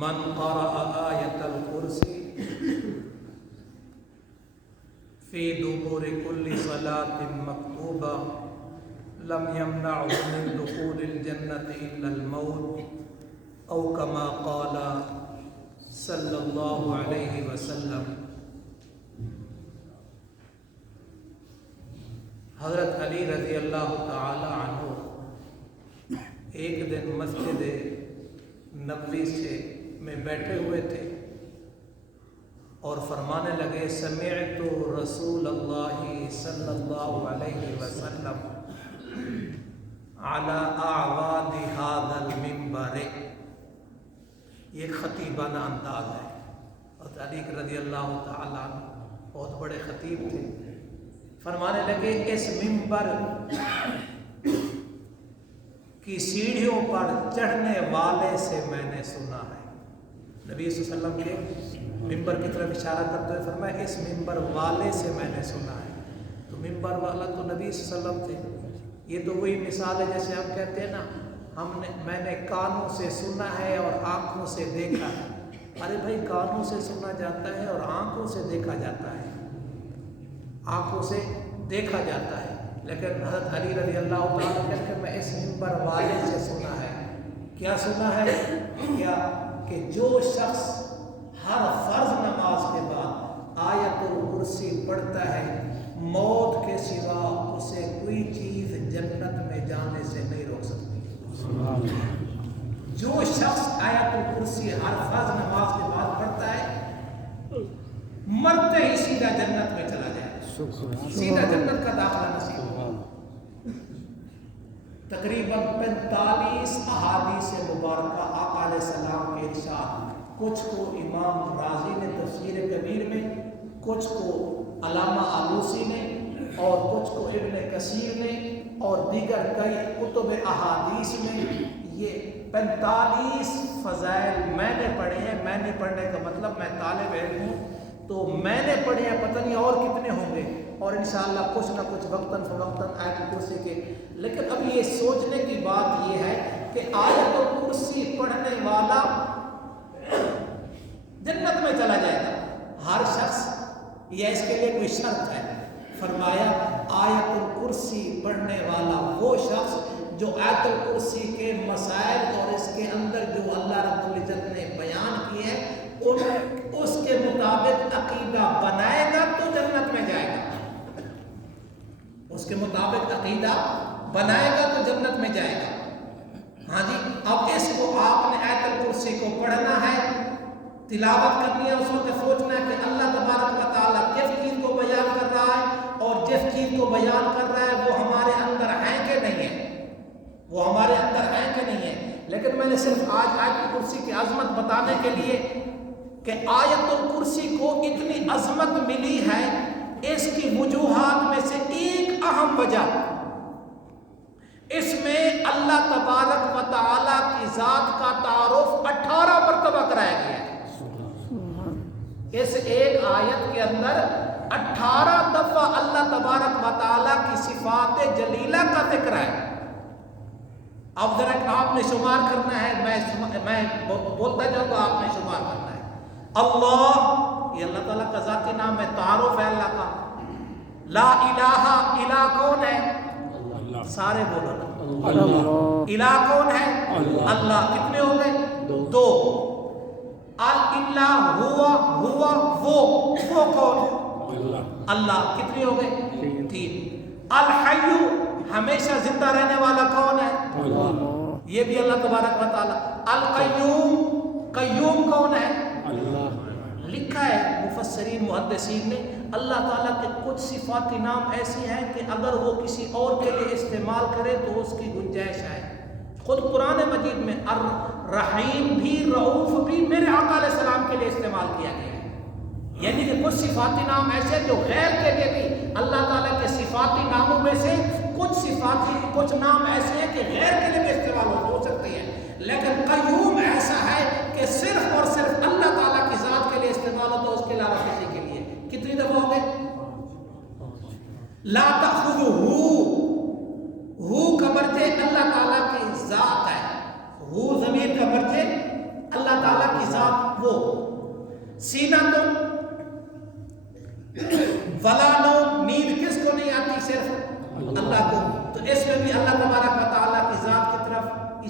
من قرأ آیت الکرسی فی دبور کل صلاة مکتوبہ لم یمنعه من دخول الجنة الا الموت او کما قال صلی اللہ علیہ وسلم۔ حضرت علی رضی اللہ تعالی عنہ ایک دن مسجد نبوی میں بیٹھے ہوئے تھے اور فرمانے لگے سمعت رسول اللہ صلی اللہ علیہ وسلم علی اعواد هذا المنبر۔ یہ ایک خطیبانہ انداز ہے۔ حضرت علی رضی اللہ تعالی عنہ بہت بڑے خطیب تھے۔ فرمانے لگے اس منبر کی سیڑھیوں پر چڑھنے والے سے میں نے سنا ہے۔ نبی صلی اللہ علیہ وسلم کے منبر کی طرف اشارہ کرتے ہوئے فرمایا اس منبر والے سے میں نے سنا ہے۔ تو منبر والا تو نبی صلی اللہ علیہ وسلم تھے۔ یہ تو وہی مثال ہے جیسے ہم کہتے ہیں نا میں نے کانوں سے سنا ہے اور آنکھوں سے دیکھا ہے۔ ارے بھائی کانوں سے سنا جاتا ہے اور آنکھوں سے دیکھا جاتا ہے، آنکھوں سے دیکھا جاتا ہے، لیکن حضرت علی رضی اللہ تعالیٰ کہتے ہیں میں اس منبر والے سے سنا ہے۔ کیا سنا ہے؟ کیا کہ جو شخص ہر فرض نماز کے بعد آیت الکرسی پڑھتا ہے موت کے سوا اسے کوئی چیز جنت میں جانے سے نہیں روک سکتی۔ جو شخص آیت الکرسی ہر فرض نماز کے بعد پڑھتا ہے مرتے ہی سیدھا جنت میں چلا جائے، سیدھا جنت کا داخلہ نصیب ہوگا۔ تقریباً 45 احادیث مبارکہ آقا علیہ السلام کے ارشاد، کچھ کو امام رازی نے تفسیر کبیر میں، کچھ کو علامہ آلوسی نے اور کچھ کو ابن کثیر نے اور دیگر کئی کتب احادیث میں یہ 45 فضائل میں نے پڑھے ہیں۔ میں نے پڑھنے کا مطلب میں طالب علم ہوں تو میں نے پڑھے ہیں، پتہ نہیں اور کتنے ہوں گے، اور انشاءاللہ کچھ نہ کچھ وقتاً فوقتاً آیت الکرسی کے۔ لیکن اب یہ سوچنے کی بات یہ ہے کہ آیت الکرسی پڑھنے والا جنت میں چلا جائے گا ہر شخص، یا اس کے لیے کوئی شرط ہے؟ فرمایا آیت الکرسی پڑھنے والا وہ شخص جو آیت الکرسی کے مسائل اور اس کے اندر جو اللہ رب العزت نے بیان کیے ہیں اس کے مطابق عقیدہ بنائے گا تو جنت میں جائے گا، اس کے مطابق عقیدہ بنائے گا تو جنت میں جائے گا۔ ہاں جی، اب اس کو آپ نے آیت الکرسی کو پڑھنا ہے، تلاوت کرنی ہے، اس وقت سوچنا ہے کہ اللہ تبارک و تعالیٰ کس چیز کو بیان کر رہا ہے اور جس چیز کو بیان کر رہا ہے وہ ہمارے اندر ہے کہ نہیں ہے، وہ ہمارے اندر ہے کہ نہیں ہے۔ لیکن میں نے صرف آج آیت الکرسی کی عظمت بتانے کے لیے کہ آیت الکرسی کو اتنی عظمت ملی ہے، اس کی وجوہات میں سے ایک اہم وجہ اس میں اللہ تبارک و تعالیٰ کی ذات کا تعارف 18 مرتبہ کرایا گیا ہے۔ اس ایک آیت کے اندر 18 دفعہ اللہ تبارک و تعالیٰ کی صفات جلیلہ کا ذکر ہے۔ اب ذرا آپ نے شمار کرنا ہے، میں بولتا جاؤں گا، آپ نے شمار کرنا ہے۔ اللہ، یہ اللہ تعالیٰ کا ذاتی نام ہے، تعارف ہے اللہ کا۔ لا الہ، الہ کون ہے؟ سارے بولو نا، الہ کون ہے؟ اللہ۔ کتنے ہو گئے؟ 2۔ اللہ ہوا وہ کون ہے؟ اللہ۔ کتنے ہو گئے؟ 3۔ الحی، ہمیشہ زندہ رہنے والا کون ہے؟ اللہ، یہ بھی اللہ تبارک و تعالیٰ۔ القیوم، قیوم کون ہے؟ اللہ۔ لکھا ہے مفسرین محدثین نے اللہ تعالیٰ کے کچھ صفاتی نام ایسی ہیں کہ اگر وہ کسی اور کے لیے استعمال کرے تو اس کی گنجائش ہے۔ خود قرآن مجید میں الرحیم بھی، رؤوف بھی میرے آقا علیہ السلام کے لیے استعمال کیا گیا ہے، یعنی کہ کچھ صفاتی نام ایسے جو غیر کے لیے بھی اللہ تعالیٰ کے صفاتی ناموں میں سے کچھ نام ایسے ہیں کہ غیر کے لیے بھی استعمال ہو سکتے ہیں، لیکن قیوم ایسا ہے کہ صرف اور صرف اللہ تعالیٰ کی ذات کے لیے استعمال ہوتا ہے، اس کے علاوہ کسی کے لیے۔ کتنی دفعہ ہو گئے؟ لا تأخذہ، کا مرجع اللہ تعالیٰ کی ذات ہے، ضمیر کا مرجع اللہ تعالیٰ کی ذات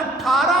18